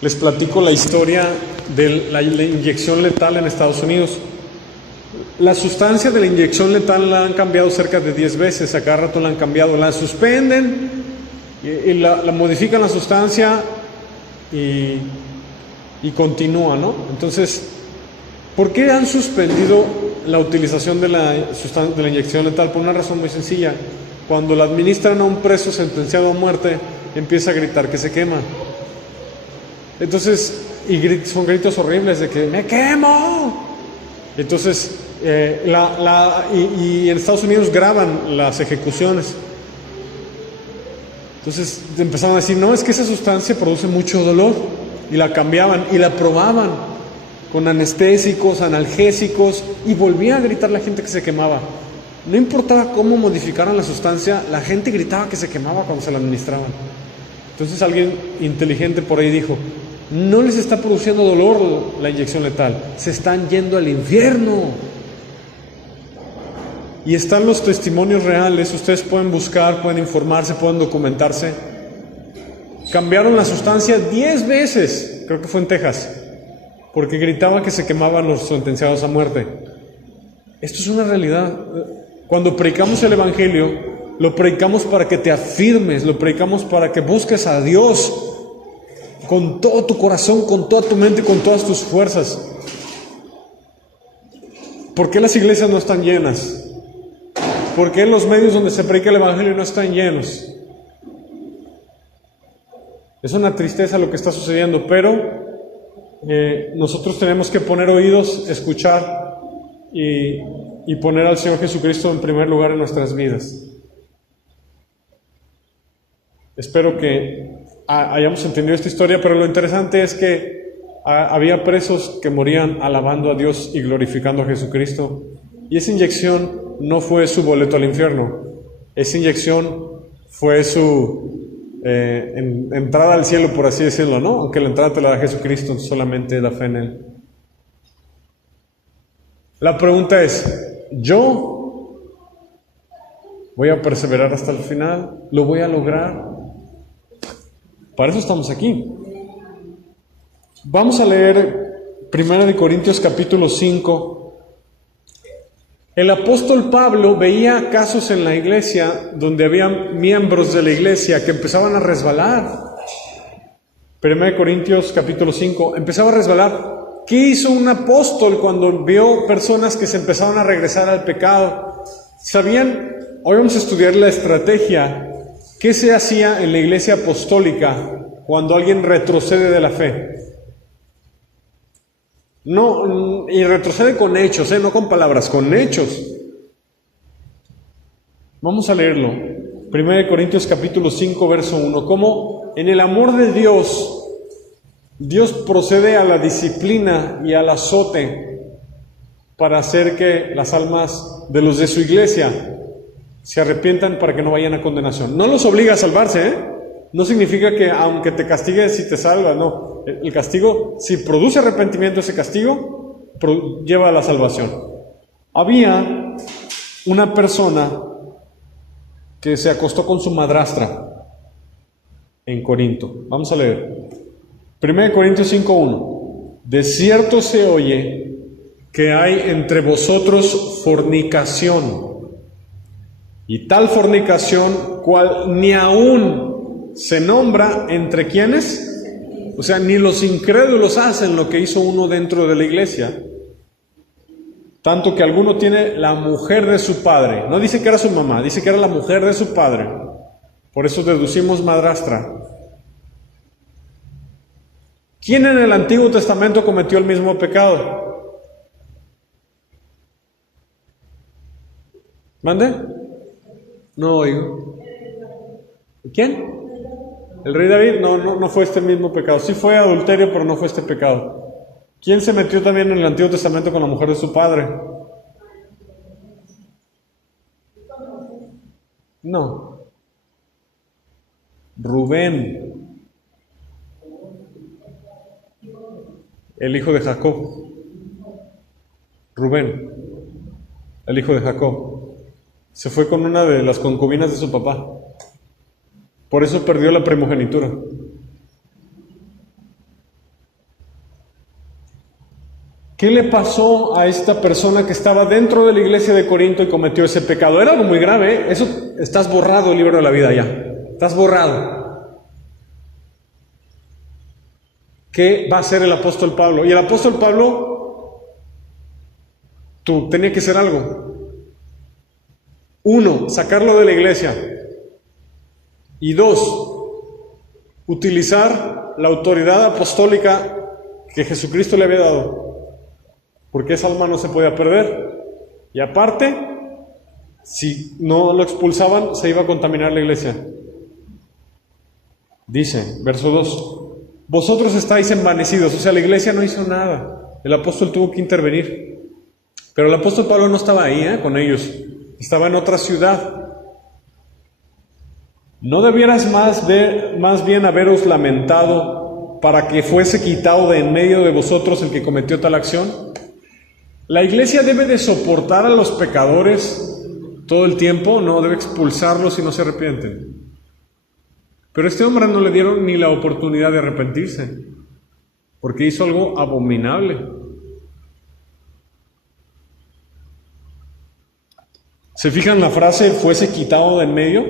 Les platico la historia de la inyección letal en Estados Unidos. La sustancia de la inyección letal la han cambiado cerca de 10 veces, a cada rato la han cambiado, la suspenden y la modifican la sustancia y continúa, ¿no? Entonces, ¿por qué han suspendido la utilización de la inyección letal? Por una razón muy sencilla. Cuando la administran a un preso sentenciado a muerte, empieza a gritar que se quema. Entonces, son gritos horribles de que ¡me quemo! Entonces, y en Estados Unidos graban las ejecuciones. Entonces empezaron a decir, no, es que esa sustancia produce mucho dolor. Y la cambiaban y la probaban con anestésicos, analgésicos, y volvía a gritar la gente que se quemaba. No importaba cómo modificaran la sustancia, la gente gritaba que se quemaba cuando se la administraban. Entonces alguien inteligente por ahí dijo, no les está produciendo dolor la inyección letal, se están yendo al infierno. Y están los testimonios reales, ustedes pueden buscar, pueden informarse, pueden documentarse. Cambiaron la sustancia 10 veces, creo que fue en Texas, porque gritaban que se quemaban los sentenciados a muerte. Esto es una realidad. Cuando predicamos el Evangelio, lo predicamos para que te afirmes, lo predicamos para que busques a Dios con todo tu corazón, con toda tu mente, con todas tus fuerzas. ¿Por qué las iglesias no están llenas? ¿Por qué los medios donde se predica el Evangelio no están llenos? Es una tristeza lo que está sucediendo, pero nosotros tenemos que poner oídos, escuchar y poner al Señor Jesucristo en primer lugar en nuestras vidas. Espero que hayamos entendido esta historia, pero lo interesante es que había presos que morían alabando a Dios y glorificando a Jesucristo. Y esa inyección no fue su boleto al infierno. Esa inyección fue su entrada al cielo, por así decirlo, ¿no? Aunque la entrada te la da Jesucristo, solamente la fe en Él. La pregunta es, ¿yo voy a perseverar hasta el final? ¿Lo voy a lograr? Para eso estamos aquí. Vamos a leer 1 Corintios capítulo 5. El apóstol Pablo veía casos en la iglesia donde había miembros de la iglesia que empezaban a resbalar. 1 Corintios capítulo 5, empezaba a resbalar. ¿Qué hizo un apóstol cuando vio personas que se empezaban a regresar al pecado? ¿Sabían? Hoy vamos a estudiar la estrategia. ¿Qué se hacía en la iglesia apostólica cuando alguien retrocede de la fe? No, y retrocede con hechos, no con palabras, con hechos. Vamos a leerlo. 1 Corintios capítulo 5, verso 1. Como en el amor de Dios, Dios procede a la disciplina y al azote para hacer que las almas de los de su iglesia se arrepientan para que no vayan a condenación. No los obliga a salvarse, No significa que aunque te castigue si te salvas, no. El castigo, si produce arrepentimiento, ese castigo lleva a la salvación. Había una persona que se acostó con su madrastra en Corinto. Vamos a leer. 1 Corintios 5:1. De cierto se oye que hay entre vosotros fornicación, y tal fornicación cual ni aún se nombra entre quienes, o sea, ni los incrédulos hacen lo que hizo uno dentro de la iglesia, tanto que alguno tiene la mujer de su padre. No dice que era su mamá, dice que era la mujer de su padre. Por eso deducimos madrastra. ¿Quién en el Antiguo Testamento cometió el mismo pecado? ¿Mande? No oigo. ¿Quién? ¿El rey David? No fue este mismo pecado. Sí fue adulterio, pero no fue este pecado. ¿Quién se metió también en el Antiguo Testamento con la mujer de su padre? No. Rubén, el hijo de Jacob. Rubén, el hijo de Jacob, se fue con una de las concubinas de su papá. Por eso perdió la primogenitura. ¿qué le pasó a esta persona que estaba dentro de la iglesia de Corinto y cometió ese pecado? Era algo muy grave, ¿eh? Eso, estás borrado del libro de la vida ya. Estás borrado. ¿Qué va a hacer el apóstol Pablo? Y el apóstol Pablo, tenía que hacer algo. 1, sacarlo de la iglesia. Y 2, utilizar la autoridad apostólica que Jesucristo le había dado. Porque esa alma no se podía perder. Y aparte, si no lo expulsaban, se iba a contaminar la iglesia. Dice, verso 2, vosotros estáis envanecidos. O sea, la iglesia no hizo nada. El apóstol tuvo que intervenir. Pero el apóstol Pablo no estaba ahí, con ellos. Estaba en otra ciudad. ¿No debieras más bien haberos lamentado para que fuese quitado de en medio de vosotros el que cometió tal acción? La iglesia debe de soportar a los pecadores todo el tiempo, no debe expulsarlos si no se arrepienten. Pero a este hombre no le dieron ni la oportunidad de arrepentirse, porque hizo algo abominable. ¿Se fijan la frase, fuese quitado de en medio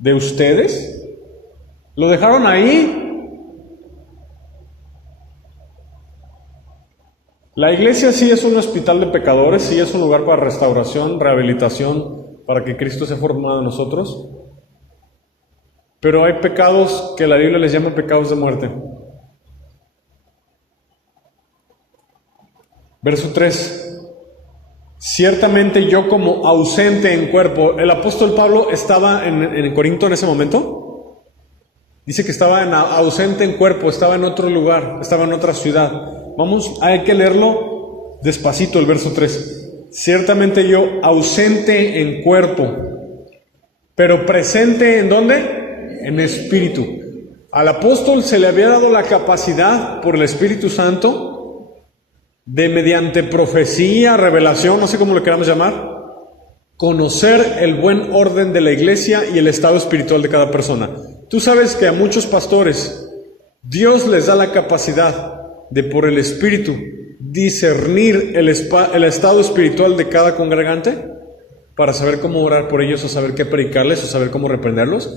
de ustedes? Lo dejaron ahí. La iglesia sí es un hospital de pecadores, sí es un lugar para restauración, rehabilitación, para que Cristo sea formado en nosotros. Pero hay pecados que la Biblia les llama pecados de muerte. Verso 3. Ciertamente yo como ausente en cuerpo. ¿El apóstol Pablo estaba en Corinto en ese momento? Dice que estaba ausente en cuerpo, estaba en otro lugar, estaba en otra ciudad. Hay que leerlo despacito el verso 3. Ciertamente yo ausente en cuerpo, pero presente ¿en dónde? En espíritu. Al apóstol se le había dado la capacidad por el Espíritu Santo de, mediante profecía, revelación, no sé cómo lo queramos llamar, conocer el buen orden de la iglesia y el estado espiritual de cada persona. Tú sabes que a muchos pastores Dios les da la capacidad de por el Espíritu discernir el estado espiritual de cada congregante para saber cómo orar por ellos o saber qué predicarles o saber cómo reprenderlos.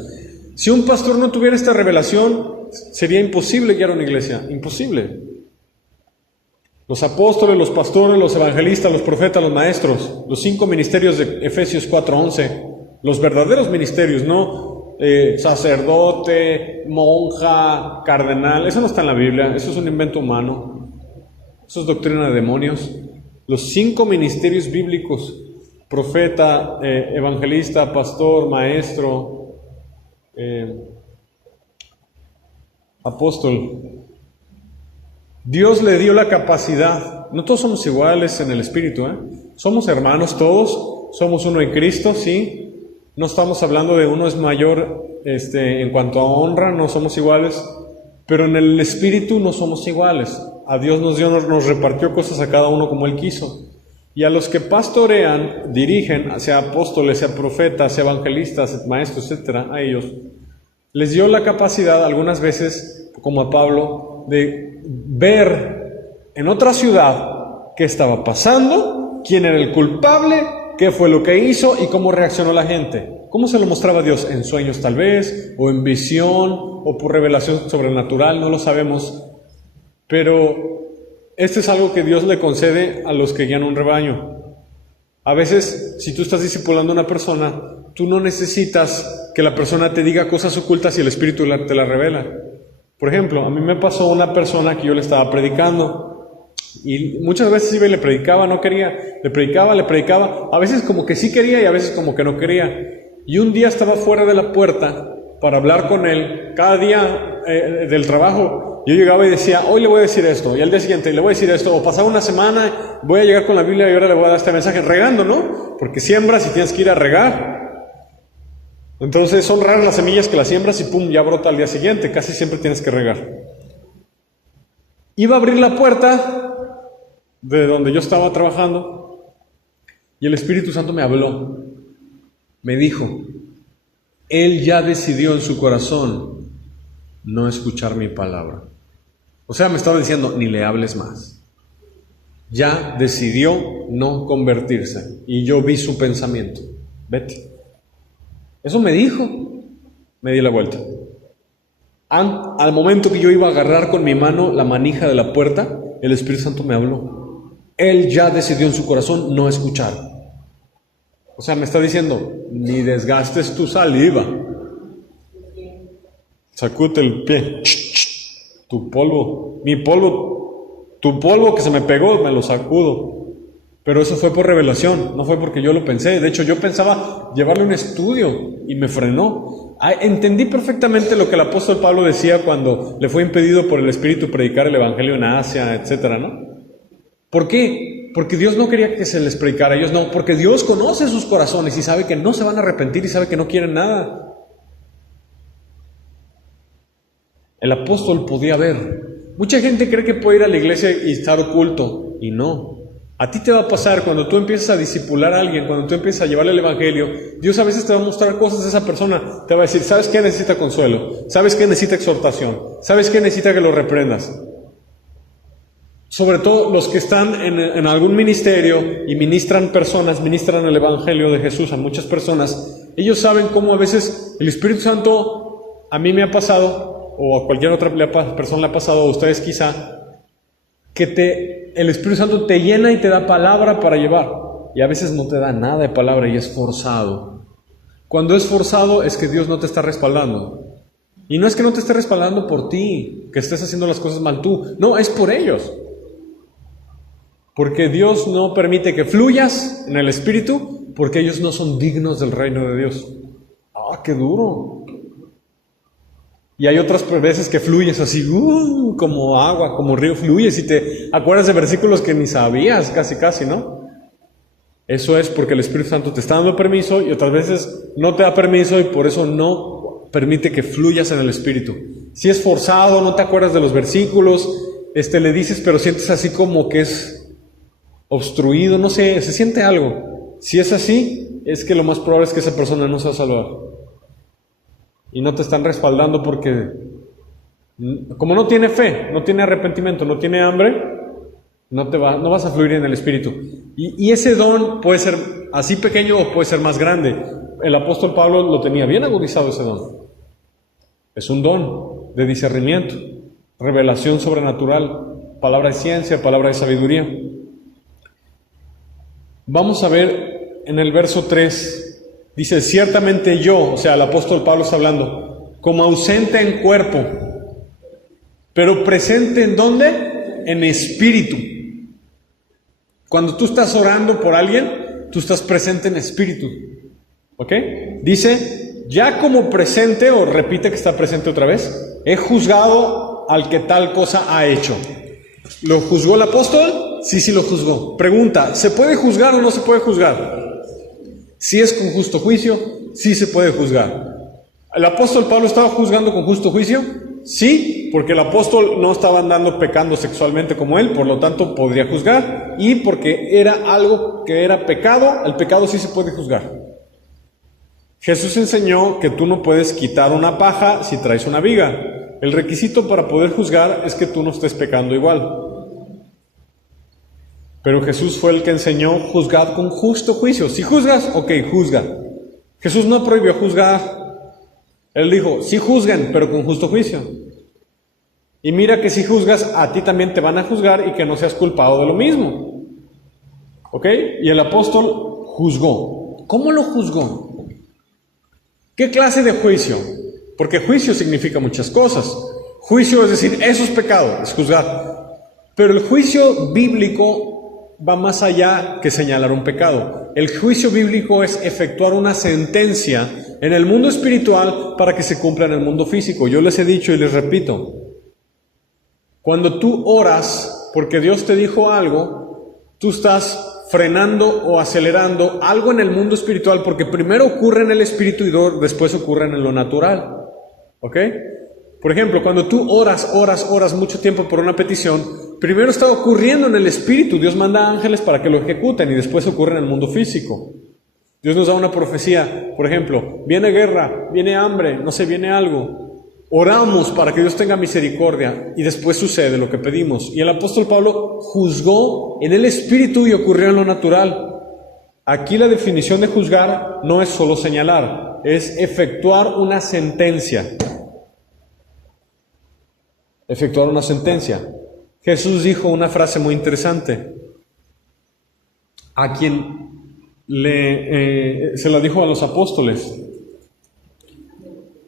Si un pastor no tuviera esta revelación, sería imposible guiar a una iglesia, imposible. Los apóstoles, los pastores, los evangelistas, los profetas, los maestros, los 5 ministerios de Efesios 4:11, los verdaderos ministerios, no sacerdote, monja, cardenal, eso no está en la Biblia, eso es un invento humano, eso es doctrina de demonios. Los 5 ministerios bíblicos, profeta, evangelista, pastor, maestro, apóstol, Dios le dio la capacidad. No todos somos iguales en el espíritu, somos hermanos todos, somos uno en Cristo, sí. No estamos hablando de uno es mayor en cuanto a honra, no somos iguales, pero en el espíritu no somos iguales. A Dios nos repartió cosas a cada uno como Él quiso. Y a los que pastorean, dirigen, sea apóstoles, sea profetas, sea evangelistas, sea maestros, etcétera, a ellos, les dio la capacidad algunas veces, como a Pablo, de ver en otra ciudad qué estaba pasando, quién era el culpable, qué fue lo que hizo y cómo reaccionó la gente. ¿Cómo se lo mostraba Dios? En sueños tal vez, o en visión, o por revelación sobrenatural, no lo sabemos. Pero esto es algo que Dios le concede a los que guían un rebaño. A veces, si tú estás discipulando a una persona, tú no necesitas que la persona te diga cosas ocultas y el Espíritu te las revela. Por ejemplo, a mí me pasó una persona que yo le estaba predicando. Y muchas veces iba y le predicaba, no quería, le predicaba, a veces como que sí quería y a veces como que no quería. Y un día estaba fuera de la puerta para hablar con él, cada día del trabajo, yo llegaba y decía, hoy le voy a decir esto, y al día siguiente le voy a decir esto, o pasaba una semana, voy a llegar con la Biblia y ahora le voy a dar este mensaje, regando, ¿no? Porque siembras y tienes que ir a regar. Entonces son raras las semillas que las siembras y pum, ya brota al día siguiente, casi siempre tienes que regar. Iba a abrir la puerta de donde yo estaba trabajando y el Espíritu Santo me habló, me dijo, Él ya decidió en su corazón no escuchar mi palabra. O sea, me estaba diciendo, ni le hables más. ya decidió no convertirse. Y yo vi su pensamiento. Vete. Eso me dijo. Me di la vuelta. Al momento que yo iba a agarrar con mi mano la manija de la puerta, el Espíritu Santo me habló. Él ya decidió en su corazón no escuchar. O sea, me está diciendo, ni desgastes tu saliva. Sacúdete el pie. Tu polvo, tu polvo que se me pegó, me lo sacudo. Pero eso fue por revelación, no fue porque yo lo pensé. De hecho, yo pensaba llevarle un estudio y me frenó. Entendí perfectamente lo que el apóstol Pablo decía cuando le fue impedido por el Espíritu predicar el Evangelio en Asia, etcétera, ¿no? ¿Por qué? Porque Dios no quería que se les predicara, ellos no, porque Dios conoce sus corazones y sabe que no se van a arrepentir y sabe que no quieren nada. El apóstol podía ver. Mucha gente cree que puede ir a la iglesia y estar oculto, y no. A ti te va a pasar cuando tú empiezas a discipular a alguien, cuando tú empiezas a llevarle el Evangelio, Dios a veces te va a mostrar cosas de esa persona, te va a decir, ¿sabes qué? Necesita consuelo, ¿sabes qué? Necesita exhortación, ¿sabes qué? Necesita que lo reprendas. Sobre todo los que están en algún ministerio y ministran el Evangelio de Jesús a muchas personas, ellos saben cómo a veces el Espíritu Santo, a mí me ha pasado, o a cualquier otra persona le ha pasado, a ustedes quizá, que el Espíritu Santo te llena y te da palabra para llevar, y a veces no te da nada de palabra y es forzado. Cuando es forzado es que Dios no te está respaldando. Y no es que no te esté respaldando por ti, que estés haciendo las cosas mal tú, no, es por ellos. Porque Dios no permite que fluyas en el Espíritu, porque ellos no son dignos del reino de Dios. ¡Ah, qué duro! Y hay otras veces que fluyes así, como agua, como río, fluyes y te acuerdas de versículos que ni sabías, casi, ¿no? Eso es porque el Espíritu Santo te está dando permiso y otras veces no te da permiso y por eso no permite que fluyas en el Espíritu. Si es forzado, no te acuerdas de los versículos, le dices pero sientes así como que es obstruido, no sé, se siente algo. Si es así, es que lo más probable es que esa persona no se va a salvar. Y no te están respaldando porque, como no tiene fe, no tiene arrepentimiento, no tiene hambre, no vas a fluir en el Espíritu. Y ese don puede ser así pequeño o puede ser más grande. El apóstol Pablo lo tenía bien agudizado ese don. Es un don de discernimiento, revelación sobrenatural, palabra de ciencia, palabra de sabiduría. Vamos a ver en el verso 3. Dice, ciertamente yo, o sea, el apóstol Pablo está hablando, como ausente en cuerpo, pero presente ¿en dónde? En espíritu. Cuando tú estás orando por alguien, tú estás presente en espíritu. ¿Ok? Dice, ya como presente, o repite que está presente otra vez, he juzgado al que tal cosa ha hecho. ¿Lo juzgó el apóstol? Sí, lo juzgó. Pregunta, ¿se puede juzgar o no se puede juzgar? Si es con justo juicio, sí se puede juzgar. ¿El apóstol Pablo estaba juzgando con justo juicio? Sí, porque el apóstol no estaba andando pecando sexualmente como él, por lo tanto podría juzgar, y porque era algo que era pecado, el pecado sí se puede juzgar. Jesús enseñó que tú no puedes quitar una paja si traes una viga. El requisito para poder juzgar es que tú no estés pecando igual. Pero Jesús fue el que enseñó, juzgad con justo juicio. Si juzgas, ok, juzga. Jesús no prohibió juzgar. Él dijo, sí juzguen, pero con justo juicio. Y mira que si juzgas, a ti también te van a juzgar y que no seas culpado de lo mismo. ¿Ok? Y el apóstol juzgó. ¿Cómo lo juzgó? ¿Qué clase de juicio? Porque juicio significa muchas cosas. Juicio es decir, eso es pecado, es juzgar. Pero el juicio bíblico va más allá que señalar un pecado. El juicio bíblico es efectuar una sentencia en el mundo espiritual para que se cumpla en el mundo físico. Yo les he dicho y les repito, cuando tú oras porque Dios te dijo algo, tú estás frenando o acelerando algo en el mundo espiritual porque primero ocurre en el espíritu y después ocurre en lo natural. ¿Ok? Por ejemplo, cuando tú oras mucho tiempo por una petición, primero está ocurriendo en el espíritu. Dios manda ángeles para que lo ejecuten y después ocurre en el mundo físico. Dios nos da una profecía, por ejemplo, viene guerra, viene hambre, no sé, viene algo. oramos para que Dios tenga misericordia y después sucede lo que pedimos. Y el apóstol Pablo juzgó en el espíritu y ocurrió en lo natural. Aquí la definición de juzgar no es solo señalar, es efectuar una sentencia. Efectuar una sentencia. Jesús dijo una frase muy interesante, a quien se la dijo a los apóstoles: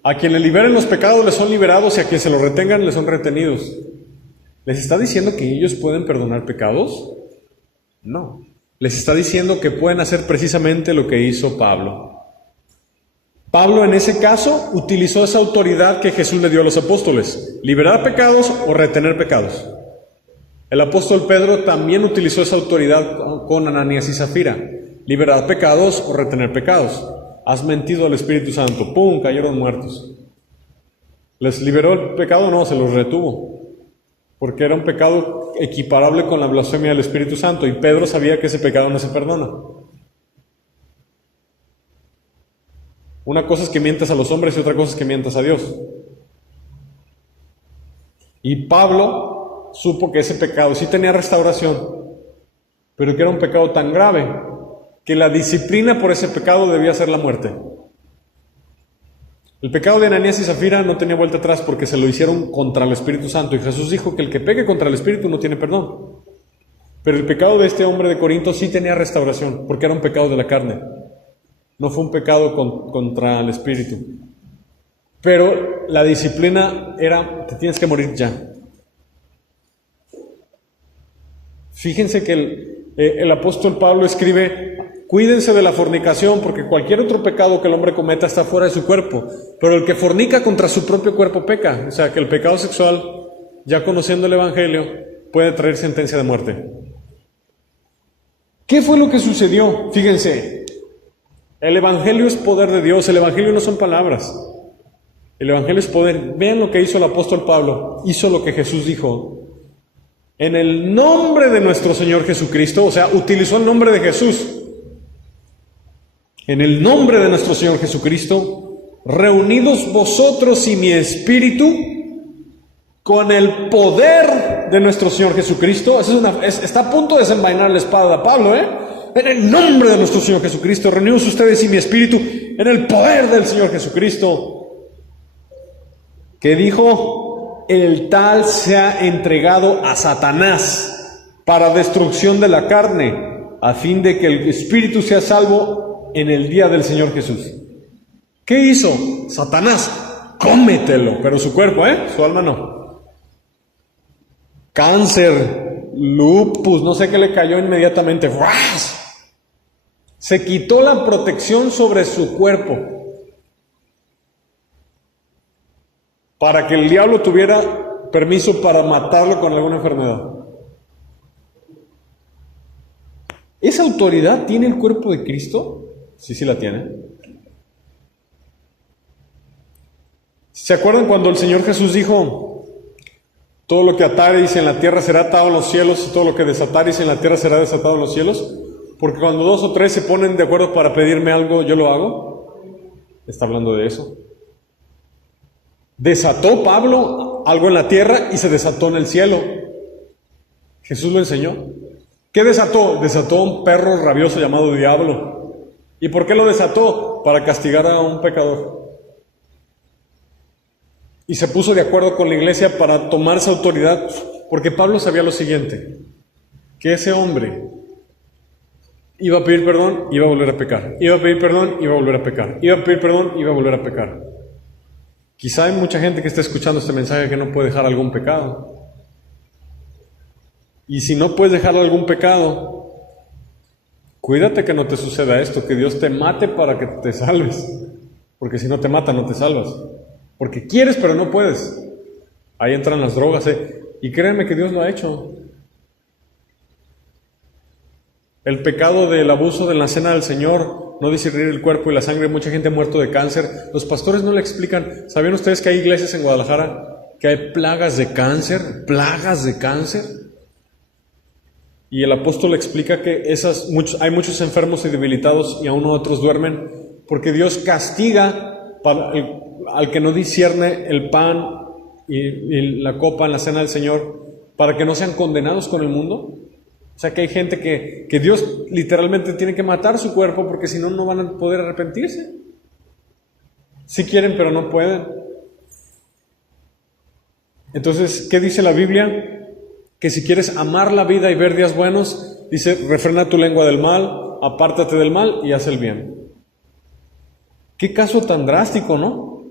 a quien le liberen los pecados les son liberados, y a quien se los retengan les son retenidos. ¿Les está diciendo que ellos pueden perdonar pecados? No. Les está diciendo que pueden hacer precisamente lo que hizo Pablo. Pablo en ese caso utilizó esa autoridad que Jesús le dio a los apóstoles: liberar pecados o retener pecados. El apóstol Pedro también utilizó esa autoridad con Ananías y Zafira: liberar pecados o retener pecados. Has mentido al Espíritu Santo. ¡Pum! Cayeron muertos. ¿Les liberó el pecado? No, se los retuvo. Porque era un pecado equiparable con la blasfemia del Espíritu Santo. Y Pedro sabía que ese pecado no se perdona. Una cosa es que mientas a los hombres y otra cosa es que mientas a Dios. Y Pablo supo que ese pecado sí tenía restauración, pero que era un pecado tan grave que la disciplina por ese pecado debía ser la muerte. El pecado de Ananías y Zafira no tenía vuelta atrás porque se lo hicieron contra el Espíritu Santo, y Jesús dijo que el que peque contra el Espíritu no tiene perdón. Pero el pecado de este hombre de Corinto sí tenía restauración, porque era un pecado de la carne. No fue un pecado contra el Espíritu. Pero la disciplina era: te tienes que morir ya. Fíjense que el apóstol Pablo escribe: cuídense de la fornicación, porque cualquier otro pecado que el hombre cometa está fuera de su cuerpo, pero el que fornica contra su propio cuerpo peca. O sea, que el pecado sexual, ya conociendo el Evangelio, puede traer sentencia de muerte. ¿Qué fue lo que sucedió? Fíjense, el Evangelio es poder de Dios, el Evangelio no son palabras. El Evangelio es poder. Vean lo que hizo el apóstol Pablo, hizo lo que Jesús dijo. En el nombre de nuestro Señor Jesucristo, o sea, utilizó el nombre de Jesús. En el nombre de nuestro Señor Jesucristo, reunidos vosotros y mi espíritu, con el poder de nuestro Señor Jesucristo. Está a punto de desenvainar la espada de Pablo, En el nombre de nuestro Señor Jesucristo, reunidos ustedes y mi espíritu, en el poder del Señor Jesucristo, que dijo: el tal sea entregado a Satanás para destrucción de la carne, a fin de que el espíritu sea salvo en el día del Señor Jesús. ¿Qué hizo? Satanás: cómetelo, pero su cuerpo, su alma no. Cáncer, lupus, no sé qué le cayó inmediatamente. ¡Ras! Se quitó la protección sobre su cuerpo para que el diablo tuviera permiso para matarlo con alguna enfermedad. ¿Esa autoridad tiene el cuerpo de Cristo? Sí la tiene. ¿Se acuerdan cuando el Señor Jesús dijo: todo lo que atareis en la tierra será atado en los cielos, y todo lo que desatareis en la tierra será desatado en los cielos? Porque cuando 2 o 3 se ponen de acuerdo para pedirme algo, yo lo hago. Está hablando de eso. Desató Pablo algo en la tierra y se desató en el cielo. Jesús lo enseñó. ¿Qué desató? Desató a un perro rabioso llamado diablo. ¿Y por qué lo desató? Para castigar a un pecador. Y se puso de acuerdo con la iglesia para tomar esa autoridad, porque Pablo sabía lo siguiente: que ese hombre iba a pedir perdón, iba a volver a pecar. Iba a pedir perdón, iba a volver a pecar. Iba a pedir perdón, iba a volver a pecar. Quizá hay mucha gente que está escuchando este mensaje que no puede dejar algún pecado. Y si no puedes dejar algún pecado, cuídate que no te suceda esto, que Dios te mate para que te salves. Porque si no te mata, no te salvas. Porque quieres, pero no puedes. Ahí entran las drogas, Y créanme que Dios lo ha hecho. El pecado del abuso de la cena del Señor, no discernir el cuerpo y la sangre. Mucha gente ha muerto de cáncer. Los pastores no le explican. ¿Sabían ustedes que hay iglesias en Guadalajara que hay plagas de cáncer? ¿Plagas de cáncer? Y el apóstol explica que hay muchos enfermos y debilitados y aún otros duermen, porque Dios castiga al que no discierne el pan y la copa en la cena del Señor, para que no sean condenados con el mundo. O sea que hay gente que Dios literalmente tiene que matar su cuerpo porque si no, no van a poder arrepentirse. Sí quieren, pero no pueden. Entonces, ¿qué dice la Biblia? Que si quieres amar la vida y ver días buenos, dice, refrena tu lengua del mal, apártate del mal y haz el bien. Qué caso tan drástico, ¿no?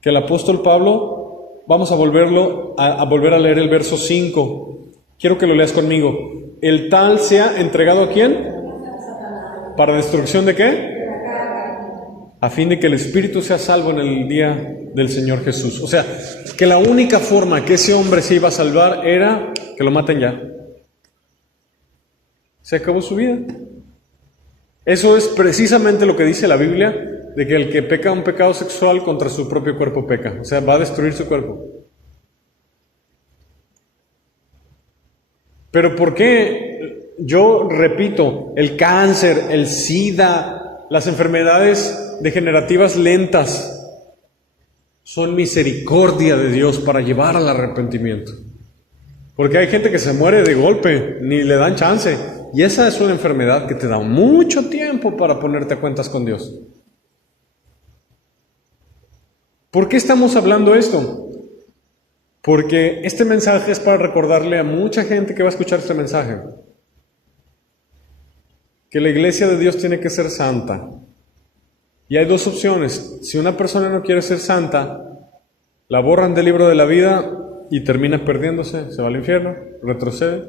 Que el apóstol Pablo, vamos a volver a leer el verso 5. Quiero que lo leas conmigo. El tal sea entregado ¿a quién? ¿Para destrucción de qué? A fin de que el espíritu sea salvo en el día del Señor Jesús. O sea, que la única forma que ese hombre se iba a salvar era que lo maten ya. Se acabó su vida. Eso es precisamente lo que dice la Biblia, de que el que peca un pecado sexual contra su propio cuerpo peca. O sea, va a destruir su cuerpo. Pero ¿por qué? Yo repito, el cáncer, el SIDA, las enfermedades degenerativas lentas son misericordia de Dios para llevar al arrepentimiento. Porque hay gente que se muere de golpe, ni le dan chance. Y esa es una enfermedad que te da mucho tiempo para ponerte a cuentas con Dios. ¿Por qué estamos hablando esto? Porque este mensaje es para recordarle a mucha gente que va a escuchar este mensaje que la iglesia de Dios tiene que ser santa. Y hay dos opciones. Si una persona no quiere ser santa, la borran del libro de la vida y termina perdiéndose, se va al infierno, retrocede.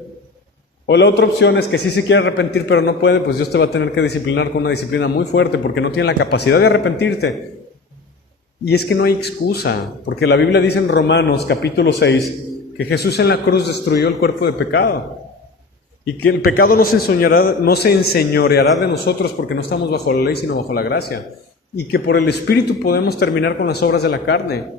O la otra opción es que sí se quiere arrepentir pero no puede, pues Dios te va a tener que disciplinar con una disciplina muy fuerte porque no tiene la capacidad de arrepentirte. Y es que no hay excusa, porque la Biblia dice en Romanos capítulo 6 que Jesús en la cruz destruyó el cuerpo de pecado y que el pecado no se enseñoreará de nosotros porque no estamos bajo la ley sino bajo la gracia, y que por el Espíritu podemos terminar con las obras de la carne.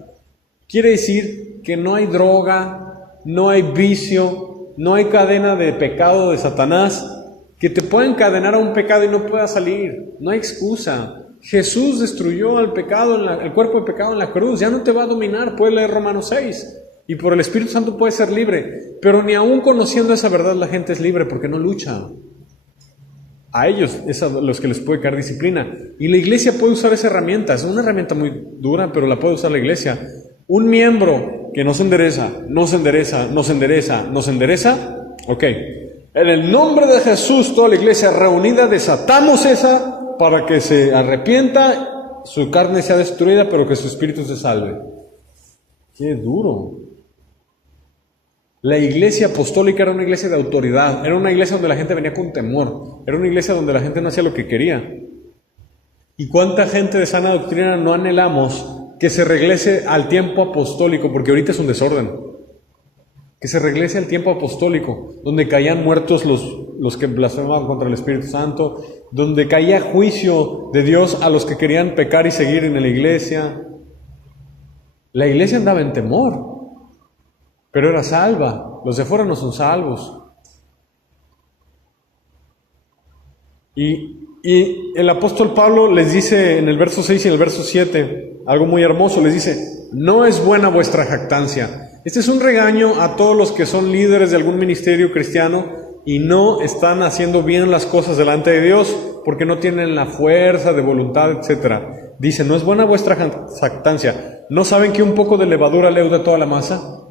Quiere decir que no hay droga, no hay vicio, no hay cadena de pecado de Satanás que te pueda encadenar a un pecado y no pueda salir. No hay excusa. Jesús destruyó al pecado, el cuerpo de pecado en la cruz. Ya no te va a dominar. Puedes leer Romanos 6. Y por el Espíritu Santo puedes ser libre. Pero ni aún conociendo esa verdad la gente es libre porque no lucha. A ellos es a los que les puede caer disciplina. Y la iglesia puede usar esa herramienta. Es una herramienta muy dura, pero la puede usar la iglesia. Un miembro que no se endereza, ok. En el nombre de Jesús, toda la iglesia reunida, desatamos esa para que se arrepienta, su carne sea destruida, pero que su espíritu se salve. ¡Qué duro! La iglesia apostólica era una iglesia de autoridad, era una iglesia donde la gente venía con temor, era una iglesia donde la gente no hacía lo que quería. ¿Y cuánta gente de sana doctrina no anhelamos que se regrese al tiempo apostólico? Porque ahorita es un desorden. Que se regrese al tiempo apostólico, donde caían muertos los que blasfemaban contra el Espíritu Santo, donde caía juicio de Dios a los que querían pecar y seguir en la iglesia. La iglesia andaba en temor, pero era salva. Los de fuera no son salvos. Y el apóstol Pablo les dice en el verso 6 y en el verso 7 algo muy hermoso. Les dice: no es buena vuestra jactancia. Este es un regaño a todos los que son líderes de algún ministerio cristiano y no están haciendo bien las cosas delante de Dios porque no tienen la fuerza de voluntad, etc. Dice: no es buena vuestra jactancia. ¿No saben que un poco de levadura leuda toda la masa?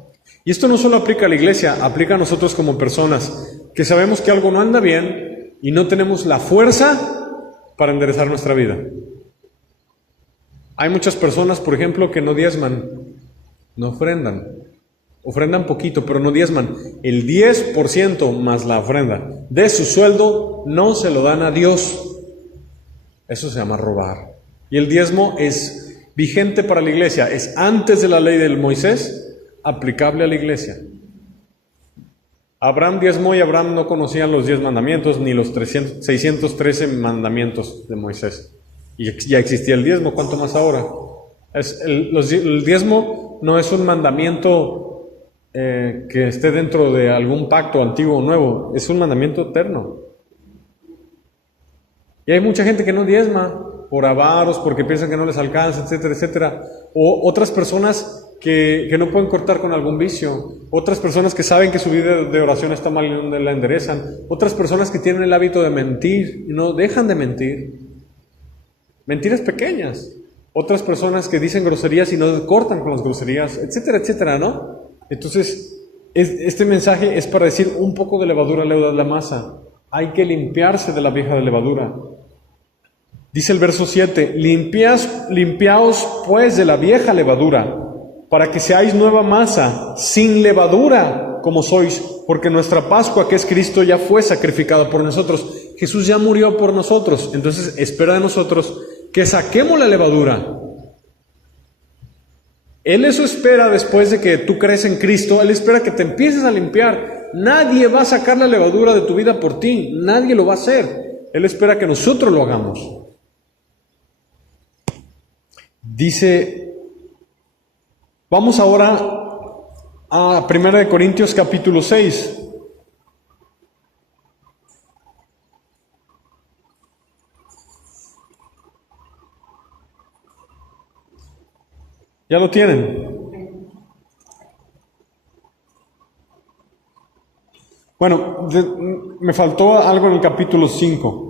Y esto no solo aplica a la iglesia, aplica a nosotros como personas, que sabemos que algo no anda bien y no tenemos la fuerza para enderezar nuestra vida. Hay muchas personas, por ejemplo, que no diezman, no ofrendan. Ofrendan poquito, pero no diezman. El 10% más la ofrenda de su sueldo no se lo dan a Dios. Eso se llama robar. Y el diezmo es vigente para la iglesia. Es antes de la ley del Moisés, aplicable a la iglesia. Abraham diezmó y Abraham no conocía los 10 mandamientos ni los 613 mandamientos de Moisés. Y ya existía el diezmo, ¿cuánto más ahora? El diezmo no es un mandamiento que esté dentro de algún pacto antiguo o nuevo, es un mandamiento eterno. Y hay mucha gente que no diezma, por avaros, porque piensan que no les alcanza, etcétera, etcétera. O otras personas que no pueden cortar con algún vicio. Otras personas que saben que su vida de oración está mal y no la enderezan. Otras personas que tienen el hábito de mentir y no dejan de mentir. Mentiras pequeñas. Otras personas que dicen groserías y no cortan con las groserías, etcétera, etcétera, ¿no? Entonces, este mensaje es para decir un poco de levadura leuda la masa. Hay que limpiarse de la vieja levadura. Dice el verso 7, limpiaos pues de la vieja levadura, para que seáis nueva masa, sin levadura como sois, porque nuestra Pascua, que es Cristo, ya fue sacrificada por nosotros. Jesús ya murió por nosotros, entonces espera de nosotros que saquemos la levadura. Él eso espera después de que tú crees en Cristo, Él espera que te empieces a limpiar. Nadie va a sacar la levadura de tu vida por ti, nadie lo va a hacer. Él espera que nosotros lo hagamos. Dice, vamos ahora a 1 Corintios capítulo 6. ¿Ya lo tienen? Bueno, me faltó algo en el capítulo 5.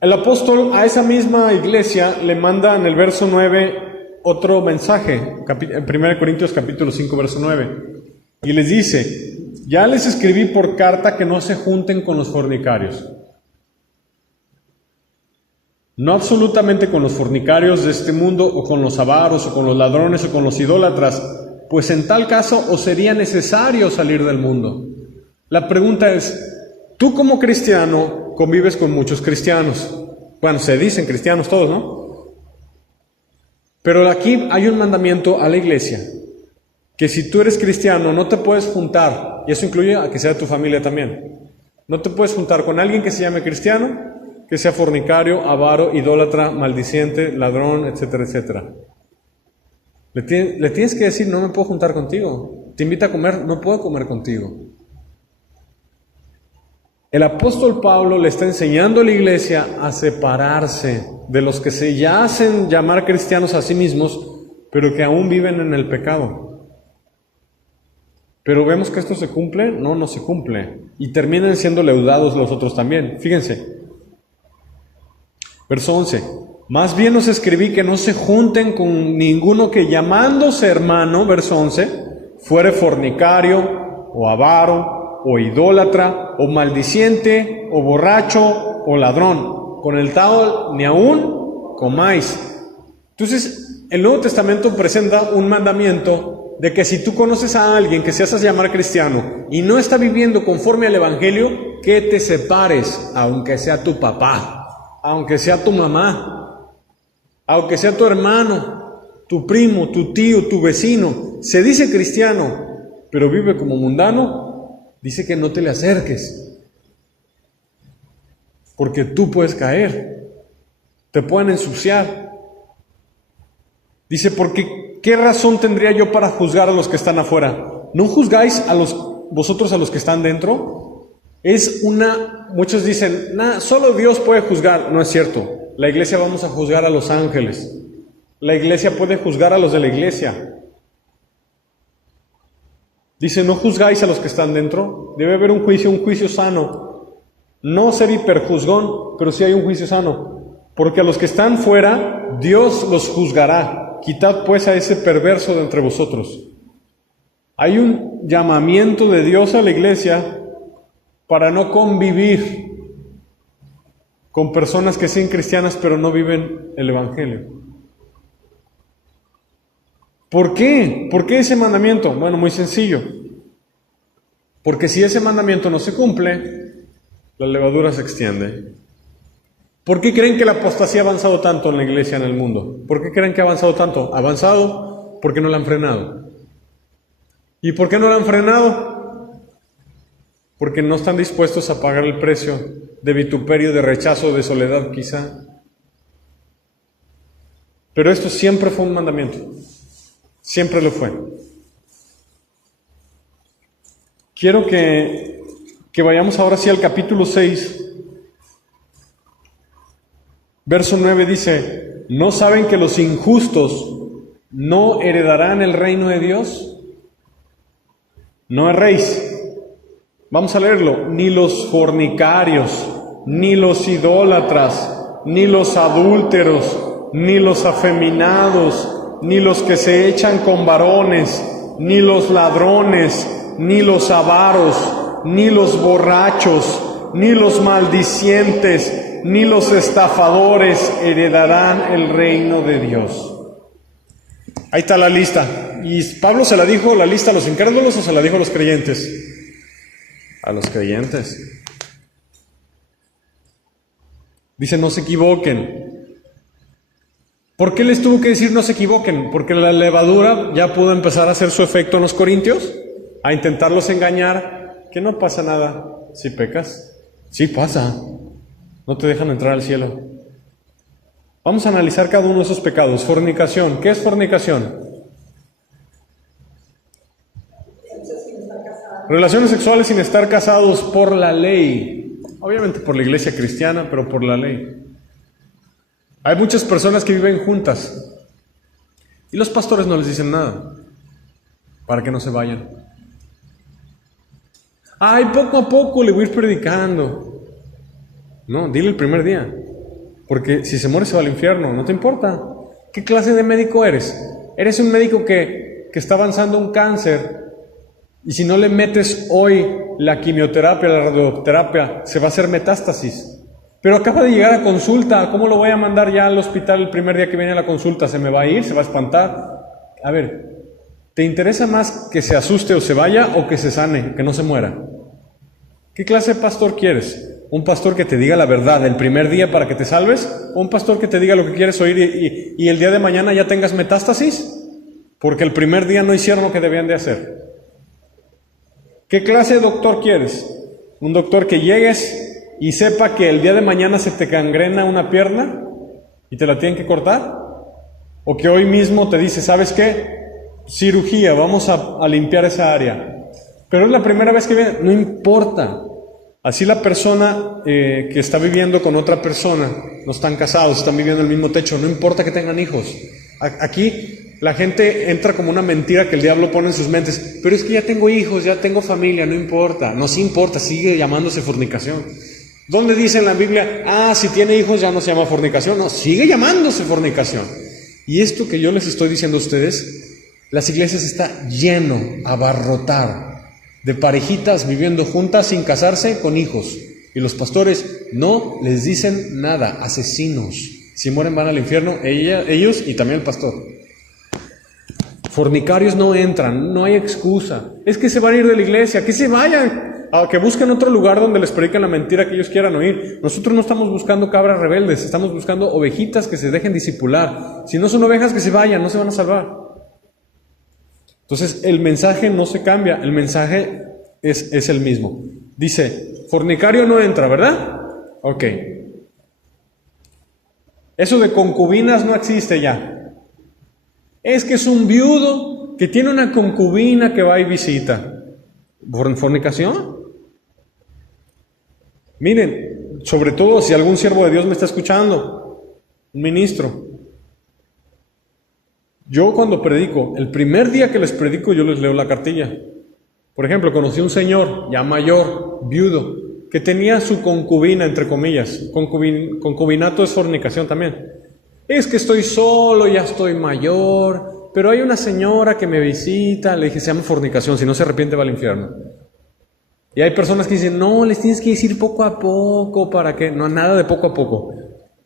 El apóstol a esa misma iglesia le manda en el verso 9 otro mensaje, en 1 Corintios capítulo 5, verso 9. Y les dice, ya les escribí por carta que no se junten con los fornicarios. No absolutamente con los fornicarios de este mundo, o con los avaros, o con los ladrones, o con los idólatras, pues en tal caso os sería necesario salir del mundo. La pregunta es, tú como cristiano convives con muchos cristianos. Bueno, se dicen cristianos todos, ¿no? Pero aquí hay un mandamiento a la iglesia, que si tú eres cristiano no te puedes juntar, y eso incluye a que sea tu familia también. No te puedes juntar con alguien que se llame cristiano, que sea fornicario, avaro, idólatra, maldiciente, ladrón, etcétera, etcétera. Le tienes que decir, no me puedo juntar contigo. Te invita a comer, no puedo comer contigo. El apóstol Pablo le está enseñando a la iglesia a separarse de los que se ya hacen llamar cristianos a sí mismos, pero que aún viven en el pecado. Pero vemos que esto se cumple, no se cumple. Y terminan siendo leudados los otros también. Fíjense. Verso 11, más bien os escribí que no se junten con ninguno que llamándose hermano, verso 11, fuere fornicario, o avaro, o idólatra, o maldiciente, o borracho, o ladrón. Con el tal ni aún comáis. Entonces, el Nuevo Testamento presenta un mandamiento de que si tú conoces a alguien que se hace llamar cristiano y no está viviendo conforme al Evangelio, que te separes, aunque sea tu papá. Aunque sea tu mamá, aunque sea tu hermano, tu primo, tu tío, tu vecino, se dice cristiano, pero vive como mundano, dice que no te le acerques, porque tú puedes caer, te pueden ensuciar. Dice, porque ¿qué razón tendría yo para juzgar a los que están afuera? ¿No juzgáis vosotros a los que están dentro? Muchos dicen, solo Dios puede juzgar. No es cierto. La iglesia vamos a juzgar a los ángeles. La iglesia puede juzgar a los de la iglesia. Dice, no juzgáis a los que están dentro. Debe haber un juicio sano. No ser hiperjuzgón, pero sí hay un juicio sano. Porque a los que están fuera, Dios los juzgará. Quitad pues a ese perverso de entre vosotros. Hay un llamamiento de Dios a la iglesia para no convivir con personas que sean cristianas pero no viven el Evangelio. ¿Por qué? ¿Por qué ese mandamiento? Bueno, muy sencillo. Porque si ese mandamiento no se cumple, la levadura se extiende. ¿Por qué creen que la apostasía ha avanzado tanto en la iglesia, en el mundo? ¿Por qué creen que ha avanzado tanto? Ha avanzado porque no la han frenado. ¿Y por qué no la han frenado? Porque no están dispuestos a pagar el precio de vituperio, de rechazo, de soledad quizá. Pero esto siempre fue un mandamiento. Siempre lo fue. Quiero que vayamos ahora sí al capítulo 6. Verso 9 dice, ¿no saben que los injustos no heredarán el reino de Dios? No erréis. Vamos a leerlo. Ni los fornicarios, ni los idólatras, ni los adúlteros, ni los afeminados, ni los que se echan con varones, ni los ladrones, ni los avaros, ni los borrachos, ni los maldicientes, ni los estafadores heredarán el reino de Dios. Ahí está la lista. ¿Y Pablo se la dijo la lista a los incrédulos o se la dijo a los creyentes? A los creyentes. Dice, no se equivoquen. ¿Por qué les tuvo que decir no se equivoquen? Porque la levadura ya pudo empezar a hacer su efecto en los corintios, a intentarlos engañar, que no pasa nada si pecas. Sí pasa, no te dejan entrar al cielo. Vamos a analizar cada uno de esos pecados. Fornicación, ¿qué es fornicación? Relaciones sexuales sin estar casados por la ley. Obviamente por la iglesia cristiana, pero por la ley. Hay muchas personas que viven juntas y los pastores no les dicen nada para que no se vayan. Ay, poco a poco le voy a ir predicando. No, dile el primer día, porque si se muere se va al infierno, no te importa. ¿Qué clase de médico eres? Eres un médico que está avanzando un cáncer y si no le metes hoy la quimioterapia, la radioterapia, se va a hacer metástasis. Pero acaba de llegar a consulta, ¿cómo lo voy a mandar ya al hospital el primer día que viene a la consulta? ¿Se me va a ir? ¿Se va a espantar? A ver, ¿te interesa más que se asuste o se vaya o que se sane, que no se muera? ¿Qué clase de pastor quieres? ¿Un pastor que te diga la verdad el primer día para que te salves? ¿O un pastor que te diga lo que quieres oír y el día de mañana ya tengas metástasis? Porque el primer día no hicieron lo que debían de hacer. ¿Qué clase de doctor quieres? ¿Un doctor que llegues y sepa que el día de mañana se te gangrena una pierna y te la tienen que cortar? ¿O que hoy mismo te dice, ¿sabes qué? Cirugía, vamos a limpiar esa área. Pero es la primera vez que viene, no importa. Así la persona que está viviendo con otra persona, no están casados, están viviendo en el mismo techo, no importa que tengan hijos. Aquí la gente entra como una mentira que el diablo pone en sus mentes. Pero es que ya tengo hijos, ya tengo familia, no importa. No, sí importa, sigue llamándose fornicación. ¿Dónde dice en la Biblia, si tiene hijos ya no se llama fornicación? No, sigue llamándose fornicación. Y esto que yo les estoy diciendo a ustedes, las iglesias está lleno, abarrotar de parejitas viviendo juntas sin casarse con hijos. Y los pastores no les dicen nada, asesinos. Si mueren van al infierno, ellos y también el pastor. Fornicarios no entran, no hay excusa. Es que se van a ir de la iglesia, que se vayan, a que busquen otro lugar donde les prediquen la mentira que ellos quieran oír. Nosotros no estamos buscando cabras rebeldes, estamos buscando ovejitas que se dejen discipular. Si no son ovejas, que se vayan, no se van a salvar. Entonces el mensaje no se cambia, el mensaje es el mismo. Dice, fornicario no entra, ¿verdad? Ok. Eso de concubinas no existe ya. Es que es un viudo que tiene una concubina que va y visita. ¿Fornicación? Miren, sobre todo si algún siervo de Dios me está escuchando, un ministro. Yo cuando predico, el primer día que les predico, yo les leo la cartilla. Por ejemplo, conocí un señor ya mayor, viudo, que tenía su concubina, entre comillas. Concubinato es fornicación también. Es que estoy solo, ya estoy mayor, pero hay una señora que me visita. Le dije, se llama fornicación, si no se arrepiente va al infierno. Y hay personas que dicen, no, les tienes que decir poco a poco, ¿para qué? No, nada de poco a poco.